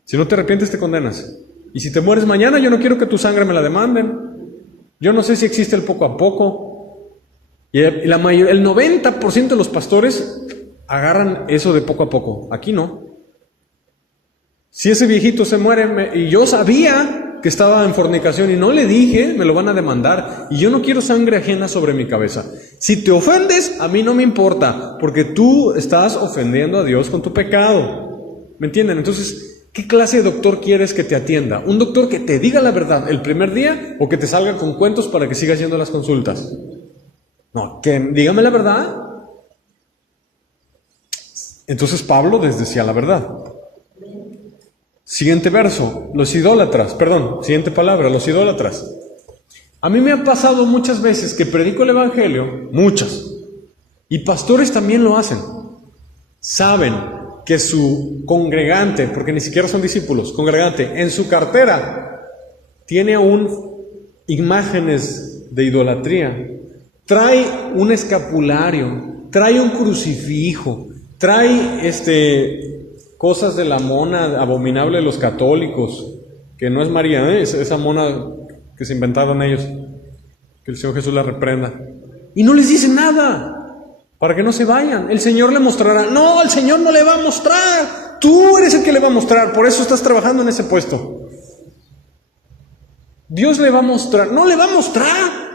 Si no te arrepientes te condenas. Y si te mueres mañana, yo no quiero que tu sangre me la demanden. Yo no sé si existe el poco a poco. Y el 90% de los pastores agarran eso de poco a poco. Aquí no. Si ese viejito se muere y yo sabía que estaba en fornicación y no le dije, me lo van a demandar. Y yo no quiero sangre ajena sobre mi cabeza. Si te ofendes, a mí no me importa, porque tú estás ofendiendo a Dios con tu pecado. ¿Me entienden? Entonces, ¿qué clase de doctor quieres que te atienda? ¿Un doctor que te diga la verdad el primer día o que te salga con cuentos para que sigas yendo a las consultas? No, que dígame la verdad. Entonces Pablo les decía la verdad. Siguiente verso, siguiente palabra, los idólatras. A mí me ha pasado muchas veces que predico el Evangelio, muchas, y pastores también lo hacen. Saben que su congregante, porque ni siquiera son discípulos, congregante, en su cartera tiene aún imágenes de idolatría. Trae un escapulario, trae un crucifijo, trae cosas de la mona abominable de los católicos, que no es María, esa mona que se inventaron ellos, que el Señor Jesús la reprenda. Y no les dice nada, para que no se vayan. El Señor le mostrará. No, el Señor no le va a mostrar. Tú eres el que le va a mostrar, por eso estás trabajando en ese puesto. Dios le va a mostrar. No le va a mostrar.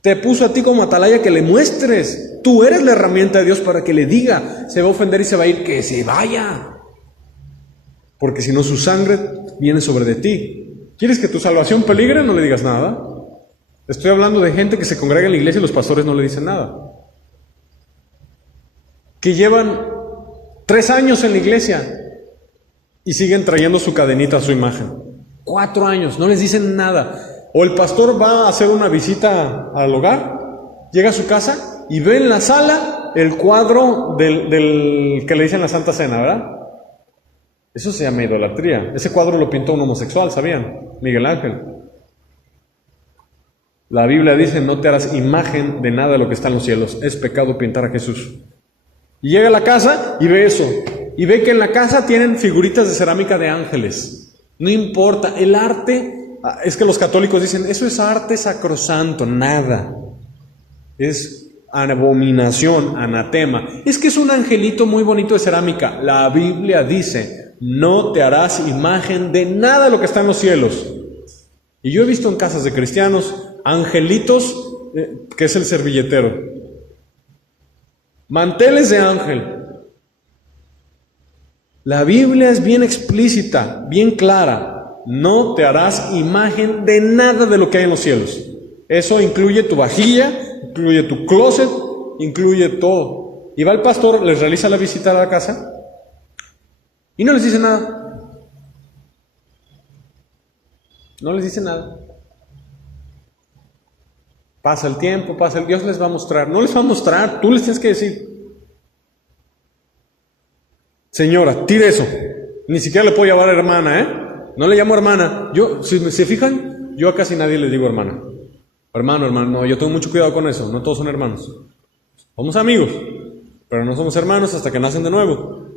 Te puso a ti como atalaya que le muestres. Tú eres la herramienta de Dios para que le diga. Se va a ofender y se va a ir, que se vaya. Porque si no, su sangre viene sobre de ti. ¿Quieres que tu salvación peligre? No le digas nada. Estoy hablando de gente que se congrega en la iglesia y los pastores no le dicen nada. Que llevan 3 años en la iglesia y siguen trayendo su cadenita a su imagen. 4 años, no les dicen nada. O el pastor va a hacer una visita al hogar, llega a su casa y ve en la sala el cuadro del que le dicen la Santa Cena, ¿verdad? Eso se llama idolatría. Ese cuadro lo pintó un homosexual, ¿sabían? Miguel Ángel. La Biblia dice, no te harás imagen de nada de lo que está en los cielos. Es pecado pintar a Jesús. Y llega a la casa y ve eso. Y ve que en la casa tienen figuritas de cerámica de ángeles. No importa, el arte... Es que los católicos dicen, eso es arte sacrosanto. Nada. Es abominación, anatema. Es que es un angelito muy bonito de cerámica. La Biblia dice, no te harás imagen de nada de lo que está en los cielos. Y yo he visto en casas de cristianos angelitos, que es el servilletero. Manteles de ángel. La Biblia es bien explícita, bien clara. No te harás imagen de nada de lo que hay en los cielos. Eso incluye tu vajilla, incluye tu closet, incluye todo. Y va el pastor, les realiza la visita a la casa y no les dice nada. No les dice nada. Pasa el tiempo, Dios les va a mostrar. No les va a mostrar, tú les tienes que decir. Señora, tire eso. Ni siquiera le puedo llamar hermana, No le llamo hermana. Yo, si se fijan, yo a casi nadie le digo hermana. Hermano, no, yo tengo mucho cuidado con eso. No todos son hermanos. Somos amigos, pero no somos hermanos hasta que nacen de nuevo.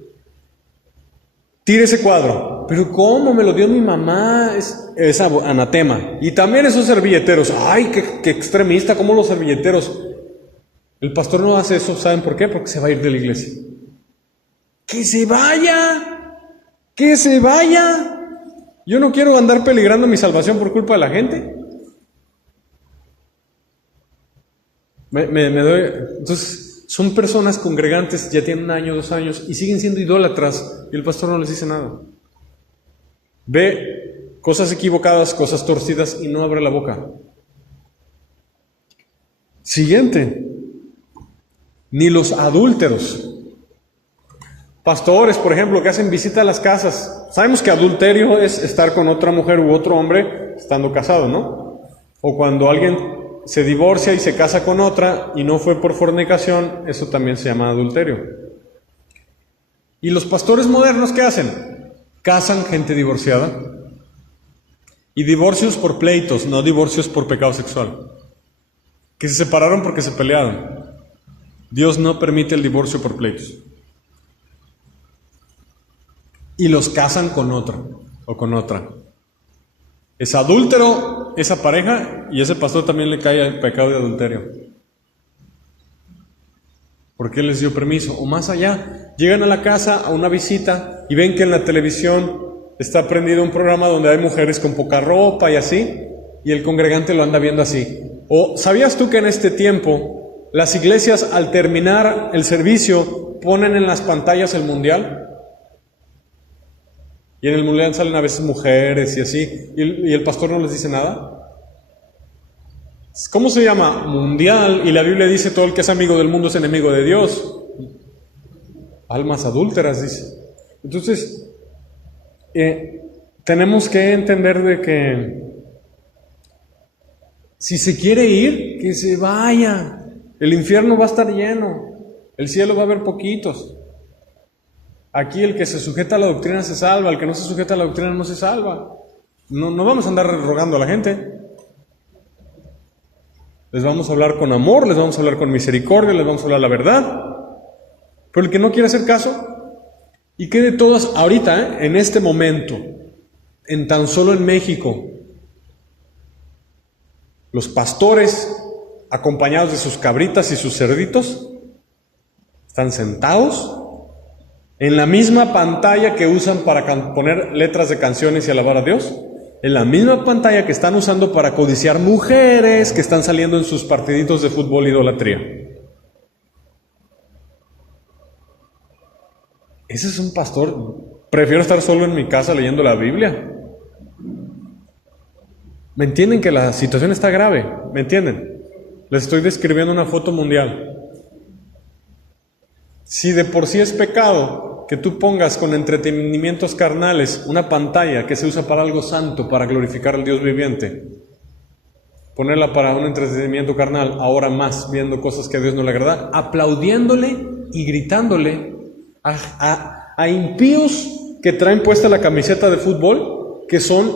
Tire ese cuadro. Pero ¿cómo? Me lo dio mi mamá. Es anatema. Y también esos servilleteros. ¡Ay, qué extremista! ¿Cómo los servilleteros? El pastor no hace eso. ¿Saben por qué? Porque se va a ir de la iglesia. ¡Que se vaya! ¡Que se vaya! Yo no quiero andar peligrando mi salvación por culpa de la gente. Entonces, son personas congregantes, ya tienen 1 año, 2 años, y siguen siendo idólatras, y el pastor no les dice nada. Ve cosas equivocadas, cosas torcidas, y no abre la boca. Siguiente. Ni los adúlteros. Pastores, por ejemplo, que hacen visita a las casas. Sabemos que adulterio es estar con otra mujer u otro hombre estando casado, ¿no? O cuando alguien se divorcia y se casa con otra y no fue por fornicación, eso también se llama adulterio. ¿Y los pastores modernos qué hacen? Casan gente divorciada. Y divorcios por pleitos, no divorcios por pecado sexual. Que se separaron porque se pelearon. Dios no permite el divorcio por pleitos. Y los casan con otro o con otra. Es adúltero esa pareja y ese pastor también le cae el pecado de adulterio. Porque él les dio permiso. O más allá, llegan a la casa a una visita y ven que en la televisión está prendido un programa donde hay mujeres con poca ropa y así, y el congregante lo anda viendo así. O ¿sabías tú que en este tiempo las iglesias al terminar el servicio ponen en las pantallas el mundial? Y en el mundial salen a veces mujeres y así, y el pastor no les dice nada. ¿Cómo se llama? Mundial, y la Biblia dice todo el que es amigo del mundo es enemigo de Dios. Almas adúlteras, dice. Entonces, tenemos que entender de que si se quiere ir, que se vaya. El infierno va a estar lleno, el cielo va a haber poquitos. Aquí el que se sujeta a la doctrina se salva, el que no se sujeta a la doctrina no se salva. No vamos a andar rogando a la gente. Les vamos a hablar con amor, les vamos a hablar con misericordia, les vamos a hablar la verdad. Pero el que no quiere hacer caso, y que de todas, ahorita, en este momento, en tan solo en México, los pastores, acompañados de sus cabritas y sus cerditos, están sentados en la misma pantalla que usan para poner letras de canciones y alabar a Dios, en la misma pantalla que están usando para codiciar mujeres que están saliendo en sus partiditos de fútbol e idolatría. Ese es un pastor. Prefiero estar solo en mi casa leyendo la Biblia. ¿Me entienden que la situación está grave? ¿Me entienden? Les estoy describiendo una foto mundial. Si de por sí es pecado que tú pongas con entretenimientos carnales una pantalla que se usa para algo santo, para glorificar al Dios viviente, ponerla para un entretenimiento carnal, ahora más viendo cosas que a Dios no le agrada, aplaudiéndole y gritándole a impíos que traen puesta la camiseta de fútbol, que son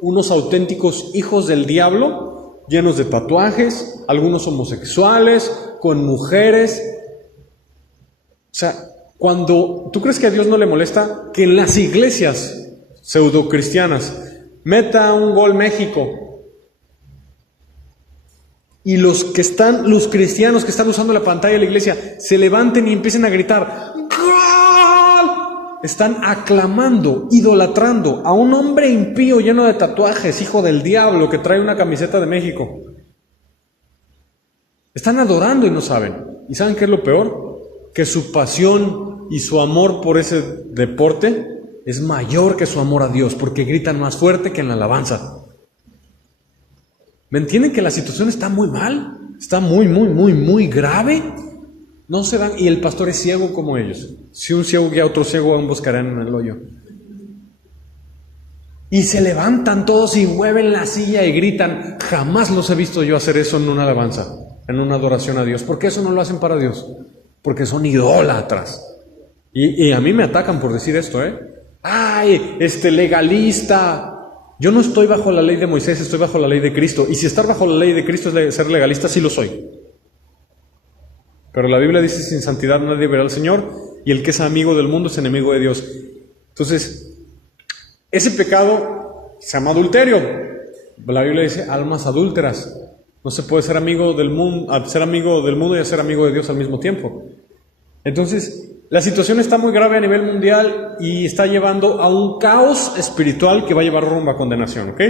unos auténticos hijos del diablo, llenos de tatuajes, algunos homosexuales, con mujeres. O sea, cuando tú crees que a Dios no le molesta que en las iglesias pseudocristianas meta un gol México y los cristianos que están usando la pantalla de la iglesia se levanten y empiecen a gritar ¡gol! Están aclamando, idolatrando a un hombre impío lleno de tatuajes, hijo del diablo, que trae una camiseta de México. Están adorando y no saben. ¿Y saben qué es lo peor? Que su pasión y su amor por ese deporte es mayor que su amor a Dios, porque gritan más fuerte que en la alabanza. ¿Me entienden que la situación está muy mal? Está muy grave. No se dan, y el pastor es ciego como ellos. Si un ciego guía a otro ciego, ambos caerán en el hoyo. Y se levantan todos y mueven la silla y gritan. Jamás los he visto yo hacer eso en una alabanza, en una adoración a Dios. ¿Por qué eso no lo hacen para Dios? Porque son idólatras. Y a mí me atacan por decir esto, ¡ay, legalista! Yo no estoy bajo la ley de Moisés, estoy bajo la ley de Cristo. Y si estar bajo la ley de Cristo es ser legalista, sí lo soy. Pero la Biblia dice, sin santidad nadie verá al Señor, y el que es amigo del mundo es enemigo de Dios. Entonces, ese pecado se llama adulterio. La Biblia dice, almas adúlteras. No se puede ser amigo del mundo y ser amigo de Dios al mismo tiempo. Entonces, la situación está muy grave a nivel mundial y está llevando a un caos espiritual que va a llevar rumbo a condenación, ¿ok?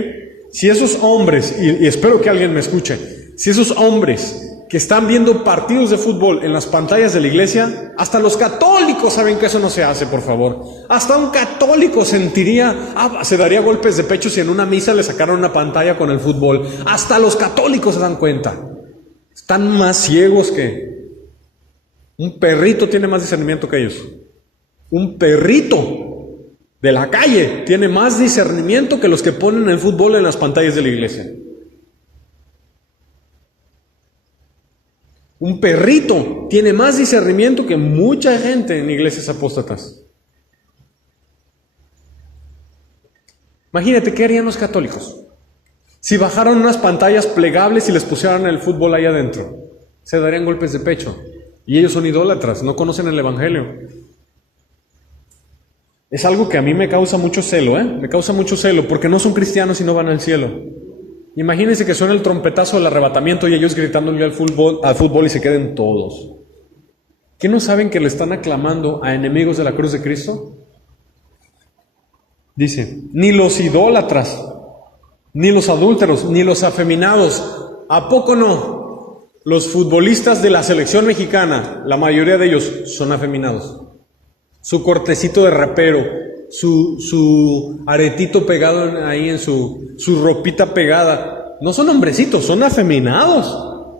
Si esos hombres, y espero que alguien me escuche, si esos hombres que están viendo partidos de fútbol en las pantallas de la iglesia, hasta los católicos saben que eso no se hace, por favor. Hasta un católico se daría golpes de pecho si en una misa le sacaran una pantalla con el fútbol. Hasta los católicos se dan cuenta. Están más ciegos que... Un perrito tiene más discernimiento que ellos. Un perrito de la calle tiene más discernimiento que los que ponen el fútbol en las pantallas de la iglesia. Un perrito tiene más discernimiento que mucha gente en iglesias apóstatas. Imagínate, ¿qué harían los católicos? Si bajaran unas pantallas plegables y les pusieran el fútbol ahí adentro, se darían golpes de pecho. Y ellos son idólatras, no conocen el Evangelio. Es algo que a mí me causa mucho celo, Me causa mucho celo, porque no son cristianos y no van al cielo. Imagínense que suena el trompetazo del arrebatamiento y ellos gritándole al fútbol y se queden todos. ¿Qué no saben que le están aclamando a enemigos de la cruz de Cristo? Dice, ni los idólatras, ni los adúlteros, ni los afeminados. ¿A poco no? Los futbolistas de la selección mexicana, la mayoría de ellos son afeminados. Su cortecito de rapero, su aretito pegado ahí en su ropita pegada. No son hombrecitos, son afeminados.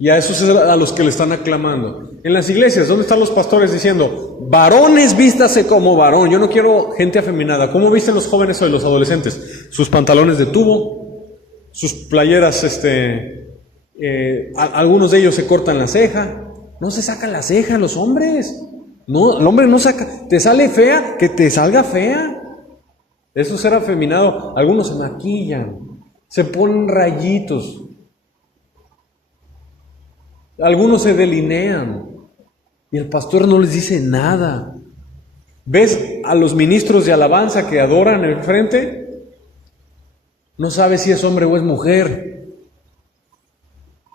Y a esos es a los que le están aclamando. En las iglesias, ¿dónde están los pastores diciendo, varones vístase como varón? Yo no quiero gente afeminada. ¿Cómo visten los jóvenes hoy, los adolescentes? Sus pantalones de tubo, sus playeras, algunos de ellos se cortan la ceja. No se sacan la ceja los hombres. No, el hombre no saca. Te sale fea, que te salga fea. Eso es ser afeminado. Algunos se maquillan, se ponen rayitos. Algunos se delinean y el pastor no les dice nada. ¿Ves a los ministros de alabanza que adoran enfrente? No sabe si es hombre o es mujer.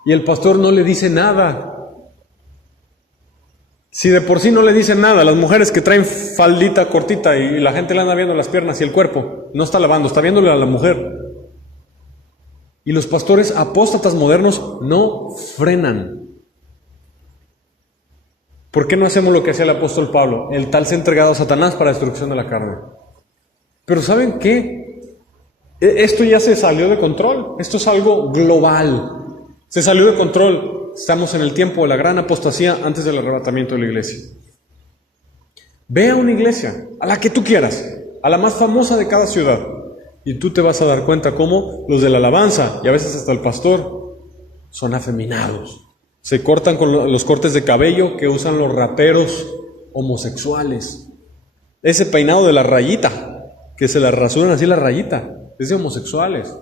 Y el pastor no le dice nada. Si de por sí no le dicen nada, las mujeres que traen faldita cortita y la gente le anda viendo las piernas y el cuerpo, no está lavando, está viéndole a la mujer. Y los pastores apóstatas modernos no frenan. ¿Por qué no hacemos lo que hacía el apóstol Pablo? El tal se ha entregado a Satanás para destrucción de la carne. Pero ¿saben qué? Esto ya se salió de control. Esto es algo global. Se salió de control. Estamos en el tiempo de la gran apostasía antes del arrebatamiento de la iglesia. Ve a una iglesia, a la que tú quieras, a la más famosa de cada ciudad, y tú te vas a dar cuenta cómo los de la alabanza, y a veces hasta el pastor, son afeminados. Se cortan con los cortes de cabello que usan los raperos homosexuales. Ese peinado de la rayita, que se la rasuran así la rayita, es de homosexuales.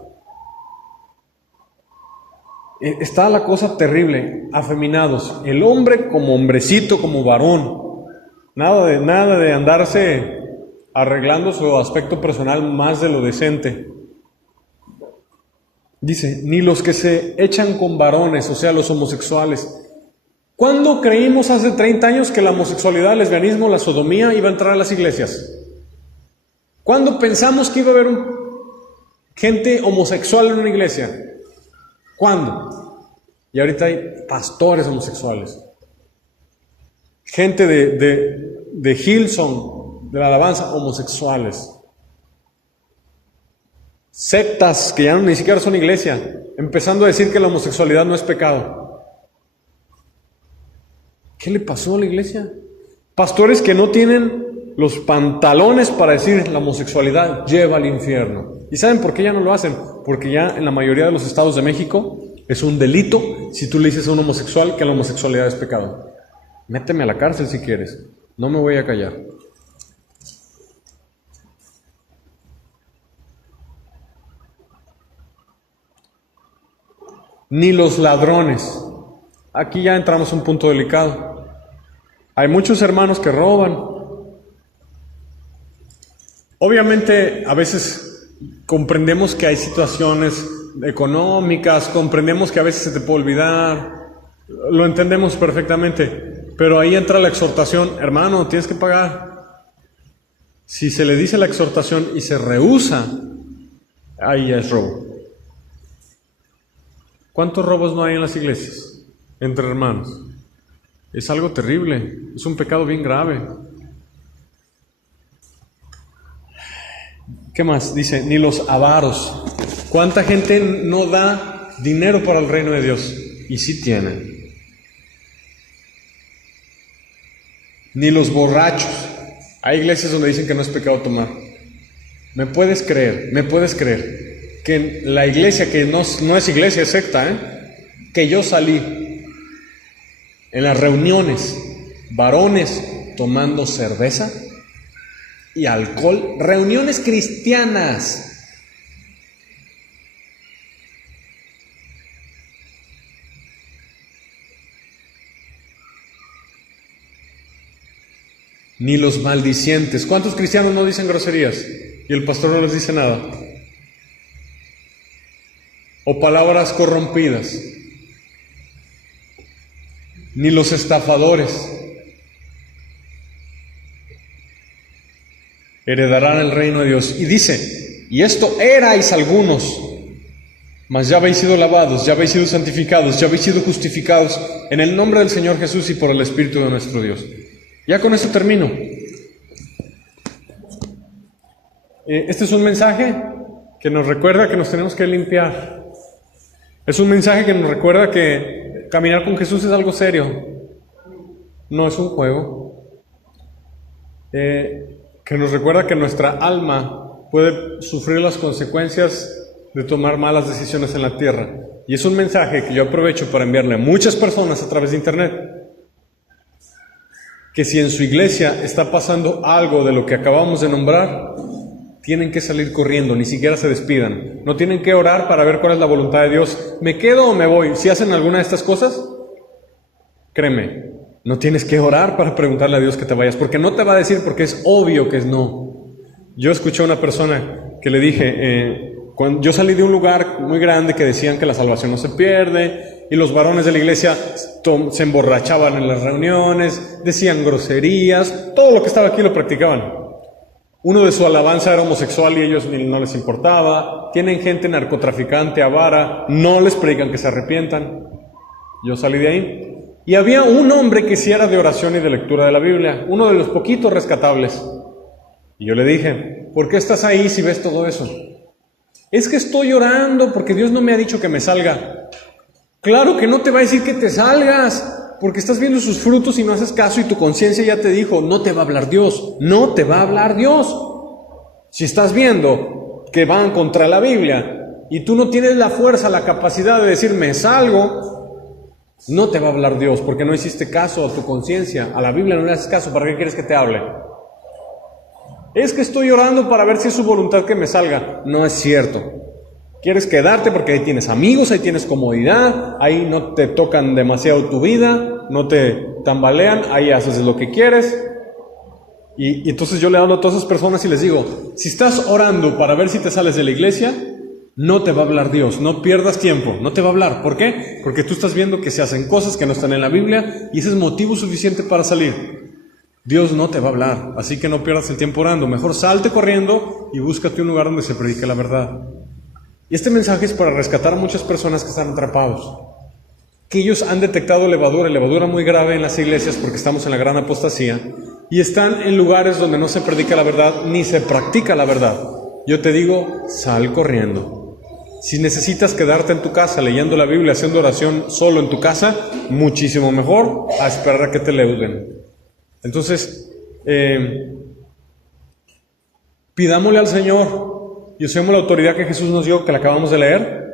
Está la cosa terrible, afeminados. El hombre como hombrecito, como varón. Nada de andarse arreglando su aspecto personal más de lo decente. Dice, ni los que se echan con varones, o sea, los homosexuales. ¿Cuándo creímos hace 30 años que la homosexualidad, el lesbianismo, la sodomía iba a entrar a las iglesias? ¿Cuándo pensamos que iba a haber gente homosexual en una iglesia? ¿Cuándo? Y ahorita hay pastores homosexuales. Gente de Hillsong, de la alabanza, homosexuales. Sectas que ya ni siquiera son iglesia, empezando a decir que la homosexualidad no es pecado. ¿Qué le pasó a la iglesia? Pastores que no tienen los pantalones para decir la homosexualidad lleva al infierno. ¿Y saben por qué ya no lo hacen? Porque ya en la mayoría de los estados de México es un delito si tú le dices a un homosexual que la homosexualidad es pecado. Méteme a la cárcel si quieres, no me voy a callar. Ni los ladrones. Aquí ya entramos a un punto delicado. Hay muchos hermanos que roban. Obviamente, a veces comprendemos que hay situaciones económicas, comprendemos que a veces se te puede olvidar, lo entendemos perfectamente, pero ahí entra la exhortación, hermano, tienes que pagar. Si se le dice la exhortación y se rehúsa, ahí ya es robo. ¿Cuántos robos no hay en las iglesias? Entre hermanos. Es algo terrible, es un pecado bien grave. ¿Qué más? Dice, ni los avaros. ¿Cuánta gente no da dinero para el reino de Dios? Y sí tienen. Ni los borrachos. Hay iglesias donde dicen que no es pecado tomar. ¿Me puedes creer que en la iglesia, que no es iglesia, es secta, que yo salí en las reuniones, varones tomando cerveza y alcohol, reuniones cristianas? Ni los maldicientes. ¿Cuántos cristianos no dicen groserías y el pastor no les dice nada? O palabras corrompidas. Ni los estafadores heredarán el reino de Dios. Y dice, y esto erais algunos, mas ya habéis sido lavados, ya habéis sido santificados, ya habéis sido justificados en el nombre del Señor Jesús y por el Espíritu de nuestro Dios. Ya con esto termino. Este es un mensaje que nos recuerda que nos tenemos que limpiar. Es un mensaje que nos recuerda que Caminar con Jesús es algo serio, no es un juego. Que nos recuerda que nuestra alma puede sufrir las consecuencias de tomar malas decisiones en la tierra. Y es un mensaje que yo aprovecho para enviarle a muchas personas a través de internet. Que si en su iglesia está pasando algo de lo que acabamos de nombrar, tienen que salir corriendo, ni siquiera se despidan. No tienen que orar para ver cuál es la voluntad de Dios. ¿Me quedo o me voy? Si hacen alguna de estas cosas, créeme, no tienes que orar para preguntarle a Dios que te vayas, porque no te va a decir, porque es obvio que es no. Yo escuché a una persona que le dije, cuando yo salí de un lugar muy grande que decían que la salvación no se pierde, y los varones de la iglesia se emborrachaban en las reuniones, decían groserías, todo lo que estaba aquí lo practicaban. Uno de su alabanza era homosexual y ellos no les importaba. Tienen gente narcotraficante, avara, no les predican que se arrepientan. Yo salí de ahí. Y había un hombre que sí era de oración y de lectura de la Biblia, uno de los poquitos rescatables. Y yo le dije, ¿por qué estás ahí si ves todo eso? Es que estoy orando porque Dios no me ha dicho que me salga. Claro que no te va a decir que te salgas, porque estás viendo sus frutos y no haces caso y tu conciencia ya te dijo, no te va a hablar Dios, no te va a hablar Dios. Si estás viendo que van contra la Biblia y tú no tienes la fuerza, la capacidad de decir me salgo, no te va a hablar Dios porque no hiciste caso a tu conciencia, a la Biblia no le haces caso, ¿para qué quieres que te hable? Es que estoy orando para ver si es su voluntad que me salga. No es cierto. Quieres quedarte porque ahí tienes amigos, ahí tienes comodidad, ahí no te tocan demasiado tu vida, no te tambalean, ahí haces lo que quieres. Y entonces yo le hablo a todas esas personas y les digo, si estás orando para ver si te sales de la iglesia, no te va a hablar Dios, no pierdas tiempo, no te va a hablar. ¿Por qué? Porque tú estás viendo que se hacen cosas que no están en la Biblia y ese es motivo suficiente para salir. Dios no te va a hablar, así que no pierdas el tiempo orando. Mejor salte corriendo y búscate un lugar donde se predique la verdad. Y este mensaje es para rescatar a muchas personas que están atrapados, que ellos han detectado levadura muy grave en las iglesias porque estamos en la gran apostasía y están en lugares donde no se predica la verdad ni se practica la verdad. Yo te digo, sal corriendo. Si necesitas quedarte en tu casa leyendo la Biblia, haciendo oración solo en tu casa, muchísimo mejor a esperar a que te leuden. Entonces, pidámosle al Señor y usemos la autoridad que Jesús nos dio, que la acabamos de leer,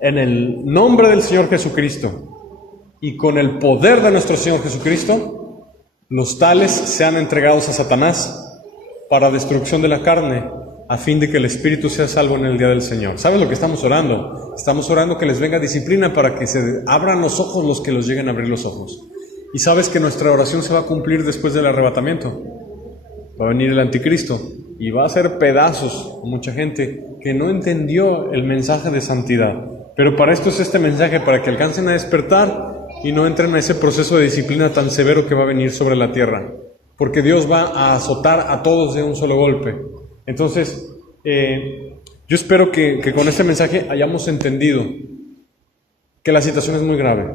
en el nombre del Señor Jesucristo y con el poder de nuestro Señor Jesucristo, los tales sean entregados a Satanás para destrucción de la carne, a fin de que el espíritu sea salvo en el día del Señor. ¿Sabes lo que estamos orando? Estamos orando que les venga disciplina para que se abran los ojos los que los lleguen a abrir los ojos. Y sabes que nuestra oración se va a cumplir después del arrebatamiento. Va a venir el anticristo y va a hacer pedazos a mucha gente que no entendió el mensaje de santidad. Pero para esto es este mensaje, para que alcancen a despertar y no entren a ese proceso de disciplina tan severo que va a venir sobre la tierra. Porque Dios va a azotar a todos de un solo golpe. Entonces, yo espero que con este mensaje hayamos entendido que la situación es muy grave.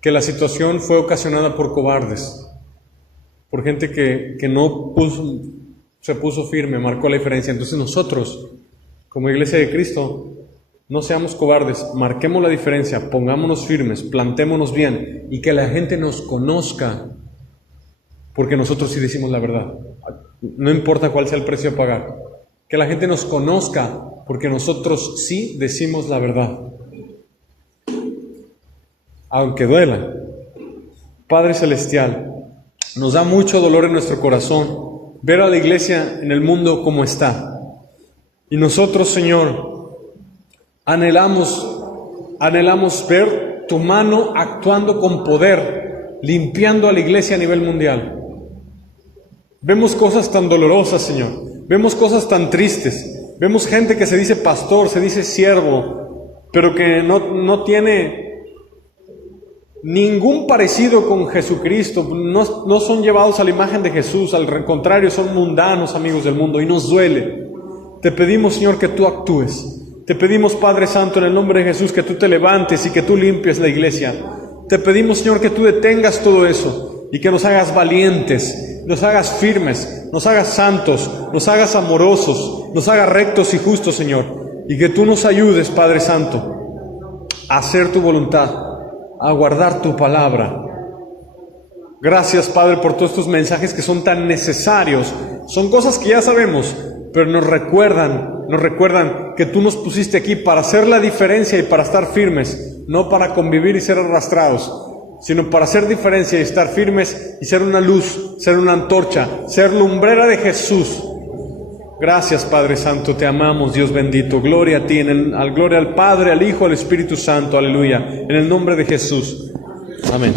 Que la situación fue ocasionada por cobardes, por gente que no se puso firme, marcó la diferencia. Entonces nosotros, como Iglesia de Cristo, no seamos cobardes, marquemos la diferencia, pongámonos firmes, plantémonos bien y que la gente nos conozca, porque nosotros sí decimos la verdad. No importa cuál sea el precio a pagar. Que la gente nos conozca, porque nosotros sí decimos la verdad. Aunque duela. Padre Celestial, nos da mucho dolor en nuestro corazón ver a la iglesia en el mundo como está. Y nosotros, Señor, anhelamos ver tu mano actuando con poder, limpiando a la iglesia a nivel mundial. Vemos cosas tan dolorosas, Señor. Vemos cosas tan tristes. Vemos gente que se dice pastor, se dice siervo, pero que no tiene ningún parecido con Jesucristo, no son llevados a la imagen de Jesús, al contrario, son mundanos, amigos del mundo, y nos duele. Te pedimos, Señor, que tú actúes. Te pedimos, Padre Santo, en el nombre de Jesús, que tú te levantes y que tú limpies la iglesia. Te pedimos, Señor, que tú detengas todo eso y que nos hagas valientes, nos hagas firmes, nos hagas santos, nos hagas amorosos, nos hagas rectos y justos, Señor, y que tú nos ayudes, Padre Santo, a hacer tu voluntad, a guardar tu palabra. Gracias, Padre, por todos estos mensajes que son tan necesarios. Son cosas que ya sabemos, pero nos recuerdan que tú nos pusiste aquí para hacer la diferencia y para estar firmes, no para convivir y ser arrastrados, sino para hacer diferencia y estar firmes y ser una luz, ser una antorcha, ser lumbrera de Jesús. Gracias, Padre Santo, te amamos, Dios bendito. Gloria a ti, gloria al Padre, al Hijo, al Espíritu Santo, aleluya. En el nombre de Jesús. Amén.